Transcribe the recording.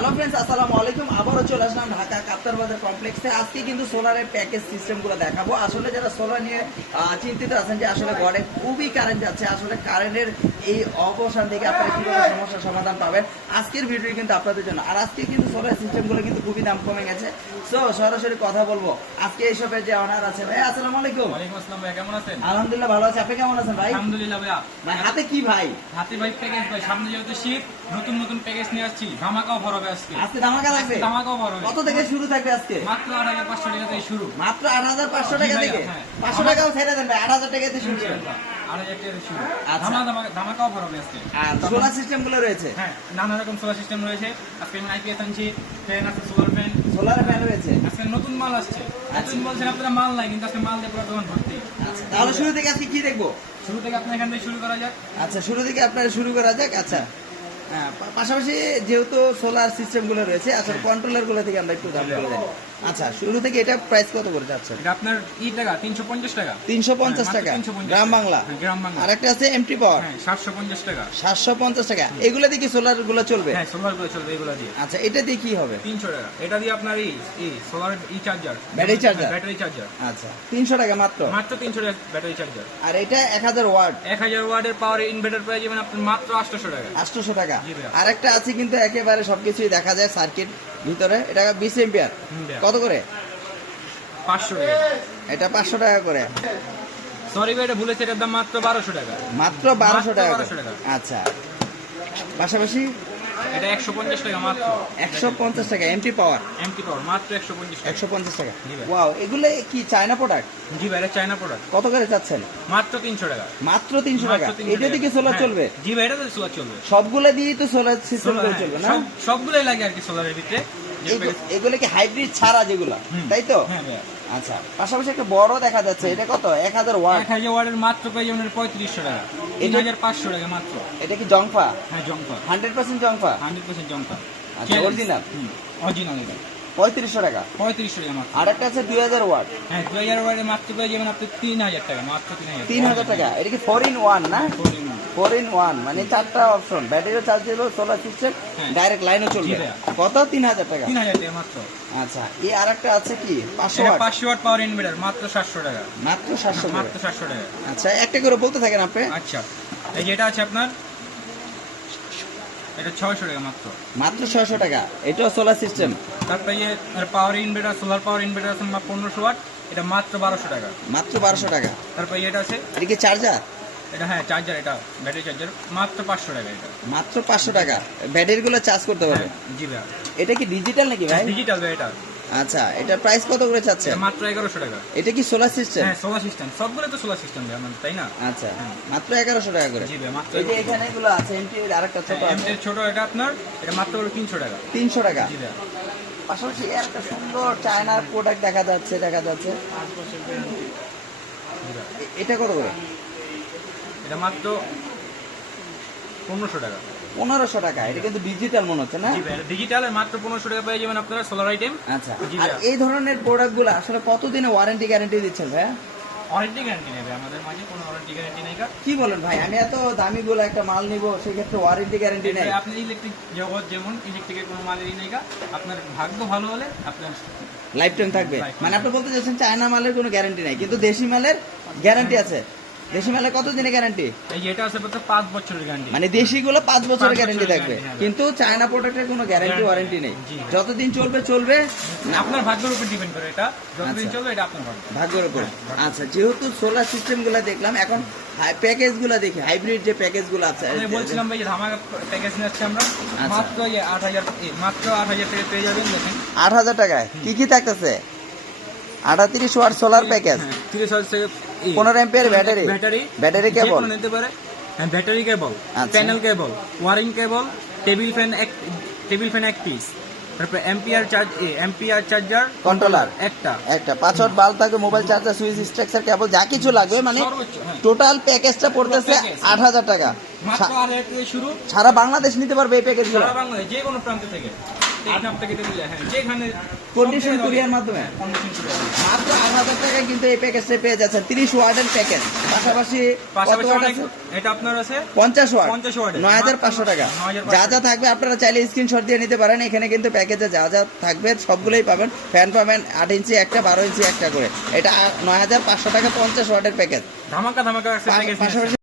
Hello friends, আসসালামু আলাইকুম। আবারও চলে আসলাম ঢাকা কাপ্তার বাজার কমপ্লেক্সে। আজকে কিন্তু সোলারের প্যাকেজ সিস্টেমগুলো দেখাবো। আসলে যারা সোলার নিয়ে চিন্তিত আছেন যে আসলে ঘরে খুবই কারেন্ট যাচ্ছে, আসলে কারেন্টের এই অবসান থেকে আপনারা কীভাবে সমস্যার সমাধান পাবেন, আজকের ভিডিও কিন্তু আপনাদের জন্য। আর আজকে কিন্তু সোলার সিস্টেমগুলো কিন্তু খুবই দাম কমে গেছে। সো সরাসরি কথা বলবো আজকে এইসবের যে অনার আছে। ভাই আসসালামু আলাইকুম। ওয়ালাইকুম আসসালাম ভাই, কেমন আছেন? আলহামদুলিল্লাহ ভালো আছি, আপনি কেমন আছেন ভাই? আলহামদুলিল্লাহ ভাই। ভাই হাতে কি ভাই? হাতে ভাই প্যাকেজ ভাই, সামনে যেহেতু শীত, নতুন নতুন প্যাকেজ নিয়ে আসছি, ধামাকা অফার হবে আজকে। আজকে ধামাকা লাগবে? ধামাকা অফার হবে। কত থেকে শুরু থাকবে আজকে? মাত্র 8500 টাকা থেকে শুরু। মাত্র 8500 টাকা থেকে? হ্যাঁ। 500 টাকাও ছেড়ে দেন ভাই, 8000 টাকাতে শুরু করেন। 8000 টাকা থেকে শুরু। আচ্ছা। ধামাকা অফার হবে আজকে। আর সোলার সিস্টেম গুলো রয়েছে? হ্যাঁ, নানা রকম সোলার সিস্টেম রয়েছে। আজকে আমি আইপিএস আনছি, ফ্যান আছে, সোলার ফ্যান। সোলার ফ্যান রয়েছে? আজকে নতুন মাল আসছে। নতুন বলছেন আপনারা মাল নাই, কিন্তু আজকে মাল দিয়ে পুরো দোকান ভর্তি। আচ্ছা, তাহলে শুরু থেকে আজকে কি দেখবো? শুরু থেকে আপনার এখান থেকে শুরু করা যাক। আচ্ছা, শুরু থেকে আপনার শুরু করা যাক। আচ্ছা, হ্যাঁ, পাশাপাশি যেহেতু সোলার সিস্টেম গুলো রয়েছে, আচ্ছা কন্ট্রোলার গুলো থেকে আমরা একটু দাম বলে দেন। আচ্ছা, শুরু থেকে এটা প্রাইস কত করে যাচ্ছে? এটা আপনার টাকা 350 টাকা। 350 টাকা 350 গ্রাম বাংলা। হ্যাঁ, গ্রাম বাংলা। আর একটা আছে এমটি পাওয়ার, হ্যাঁ 750 টাকা। 750 টাকা। এগুলো দিয়ে কি সোলার গুলো চলবে? হ্যাঁ, সোলার গুলো চলবে এগুলো দিয়ে। আচ্ছা, এটা দিয়ে কি হবে? 300 টাকা। এটা দিয়ে আপনার এই solar charger, battery charger? Battery charger আচ্ছা, 300 টাকা মাত্র? মাত্র 300 টাকা ব্যাটারি চার্জার। আর এটা 1000 ওয়াট? 1000 ওয়াটের পাওয়ার ইনভার্টার পেয়ে যাবেন আপনি মাত্র 800 টাকা। 800 টাকা। জি ভাইয়া। আর একটা আছে কিন্তু একেবারে সবকিছুই দেখা যায় সার্কিট ভিতরে, এটা 20 এম্পিয়ার। ভাইয়া। কত করে? 500 টাকা। এটা 500 টাকা করে। সরি ভাই, এটা ভুলেছে, এটার দাম মাত্র 1200 টাকা। মাত্র 1200 টাকা করে। 1200 টাকা। আচ্ছা, পাশাপাশি এটা 150 টাকা মাত্র। 150 টাকা এমটি পাওয়ার। এমটি পাওয়ার মাত্র 150 টাকা। 150 টাকা। জি ভাই। ওয়াও, এগুলো কি চায়না প্রোডাক্ট? জি ভাই, এটা চায়না প্রোডাক্ট। কত করে চাচ্ছেন? মাত্র 300 টাকা। মাত্র 300 টাকা। মাত্র 300 এটা দিয়ে কি টাকা। সোলার হ্যাঁ। চলবে? জি ভাই, এটা দিয়ে সোলার চলবে। সবগুলো দিয়ে তো সোলার সিস্টেম করে হ্যাঁ, চলবে না? সবগুলোই লাগে আর কি সোলারের ভিতরে। এগুলো কি হাইব্রিড ছাড়া যেগুলো, তাই তো? হ্যাঁ ভাই। আচ্ছা, পাশাপাশি একটা বড় দেখা যাচ্ছে, এটা কত? 1000 ওয়াট। 1000 ওয়াটের মাত্র পেয়ে যাবেন 3500 টাকা। 3500 টাকা মাত্র। এটা কি জংফা? হ্যাঁ, জংফা। 100% জংফা? 100% জংফা। আচ্ছা, অরিজিনাল? অরিজিনাল এটা 3500 টাকা। 3500 টাকা মাত্র। আর একটা আছে 2000 ওয়াট। হ্যাঁ, 2000 ওয়াটের মাত্র পেয়ে যাবেন আপনি 3000 টাকা, মাত্র 3000। 3000 টাকা। এটা কি 4 in 1 না? 4 in 1 মানে 4টা অপশন, ব্যাটারিও চার্জ দেবো, সোলার সিস্টেম, হ্যাঁ। ডাইরেক্ট লাইনও চলবে। জি ভাইয়া। কত? 3000 টাকা। 3000 টাকা মাত্র। আচ্ছা, এই আরেকটা আছে কি 500 এটা ওয়াট? 500 ওয়াট পাওয়ার ইনভার্টার মাত্র 700 টাকা। মাত্র 700 করে। মাত্র 700 টাকা। আচ্ছা, একটা করে বলতে থাকেন আপনি। আচ্ছা, এই যেটা আছে আপনার, এটা 600 টাকা মাত্র। মাত্র 600 টাকা। এটাও সোলার সিস্টেম? তারপরে এই পাওয়ার ইনভার্টার, সোলার পাওয়ার ইনভার্টার আছে 1500 ওয়াট, এটা মাত্র 1200 টাকা। মাত্র 1200 টাকা। তারপরে এটা আছে, এটা কি চার্জার? এটা হ্যাঁ চার্জার, এটা ব্যাটারি চার্জার, মাত্র 500 টাকা এটা। মাত্র 500 টাকা। ব্যাটারি গুলো চার্জ করতে পারবে? হ্যাঁ, জি ভাই। এটা কি ডিজিটাল নাকি ভাই? ডিজিটাল ভাই এটা। আচ্ছা, এটা প্রাইস কত করে চাচ্ছে? এটা মাত্র 1100 টাকা। এটা কি সোলার সিস্টেম? হ্যাঁ, সোলার সিস্টেম, সবগুলো তো সোলার সিস্টেম ভাই আমাদের, তাই না? আচ্ছা, মাত্র 1100 টাকা করে। জি ভাই, মাত্র। এই যে এখানে এগুলো আছে এমটি, আরেকটা ছোট আছে এমটি ছোট, এটা আপনার, এটা মাত্র 300 টাকা। 300 টাকা। জি ভাই। পাশাপাশি একটা সুন্দর চায়নার প্রোডাক্ট দেখা যাচ্ছে। এটা কত করে? এটা মাত্র 1500 টাকা। 1500 টাকা। এটা কিন্তু ডিজিটাল মনে হচ্ছে না? জি ভাই, ডিজিটাল মাত্র 1500 টাকা পেয়ে যাবেন আপনারা সোলার আইটেম। আচ্ছা, জি আর ভাইয়া। এই ধরনের প্রোডাক্ট গুলো আসলে কতদিনে ওয়ারেন্টি গ্যারান্টি দিচ্ছেন ভাই? ওয়ারেন্টি গ্যারান্টি নেবে আমাদের মাঝে, কোনো ওয়ারেন্টি গ্যারান্টি নেই। কি বলেন ভাই? আমি এত দামি গুলো একটা মাল নিব, সেক্ষেত্রে ওয়ারেন্টি গ্যারান্টি নেই? আপনি ইলেকট্রিক জগৎ, যেমন ইলেকট্রিকের কোনো মালেরই নেই, আপনার ভাগ্য ভালো হলে আপনার লাইফ টাইম থাকবে? Lifetime মানে আপনি বলতে চাচ্ছেন চায়না মালের কোনো গ্যারান্টি নাই, কিন্তু দেশি মালের গ্যারান্টি আছে? দেশি মালের কত দিনের গ্যারান্টি? এই যেটা আছে বলতে 5 বছরের গ্যারান্টি। মানে দেশি গুলো 5 বছরের 5 গ্যারান্টি বছরের থাকবে, guarantee, হ্যাঁ। কিন্তু চায়না প্রোডাক্টের কোনো গ্যারান্টি Guarantee ওয়ারেন্টি নেই। জি। যতদিন চলবে চলবে, আপনার ভাগ্যের উপর ডিপেন্ড করে, এটা যতদিন আচ্ছা। চলবে এটা আপনার ভাগ্য। ভাগ্যের উপর। হ্যাঁ, আচ্ছা, যেহেতু সোলার সিস্টেম গুলা দেখলাম, এখন প্যাকেজ গুলা দেখি, হাইব্রিড যে প্যাকেজ গুলো আছে। আমি বলছিলাম ভাই, যে ধামাকা প্যাকেজ নিচ্ছি আমরা, আচ্ছা। মাত্র 8000 টাকা পেয়ে যাবেন। দেখেন 8000 টাকায় কি কি থাকতেছে? 38 ওয়াট সোলার প্যাকেজ, 30,000 টাকা 15 এম্পিয়ার ব্যাটারি, ব্যাটারি কেবল নিতে পারে, হ্যাঁ ব্যাটারি কেবল, আচ্ছা। Panel cable, wiring cable, table fan এক পিস, তারপরে এম্পিয়ার চার্জার কন্ট্রোলার একটা 5 ওয়াট বাল্ব থাকবে, mobile charger, switch, structure, cable, যা কিছু লাগবে, মানে সর্বোচ্চ, হ্যাঁ। টোটাল প্যাকেজটা পড়তেছে package। 8000 টাকা। মাত্র 8000 থেকে শুরু, সারা বাংলাদেশ নিতে পারবে এই প্যাকেজগুলো? সারা বাংলাদেশ যে কোনো প্রান্ত থেকে। টেকনাফ থেকে দিলে, হ্যাঁ যেখানে কন্ডিশন কুরিয়ার মাধ্যমে কন্ডিশন কুরিয়ার। মাত্র 8,000 টাকায় কিন্তু এই প্যাকেজটা পেয়ে যাচ্ছেন। 30 ওয়াটের প্যাকেজ, পাশাপাশি কত পাশাপাশি ওয়াট অনেক, আছে? এটা আপনার আছে 50 ওয়াট, 50 ওয়াটের। 9,500 টাকা। 9,500 যা যা থাকবে আপনারা চাইলে স্ক্রিনশট দিয়ে নিতে পারেন। এখানে কিন্তু প্যাকেজে যা যা থাকবে সবগুলোই পাবেন। ফ্যান পাবেন 8 ইঞ্চি একটা, 12 ইঞ্চি একটা করে। এটা 9,500 টাকা 50 ওয়াটের প্যাকেজ। ধামাকা ধামাকা আছে প্যাকেজ। পাশাপাশি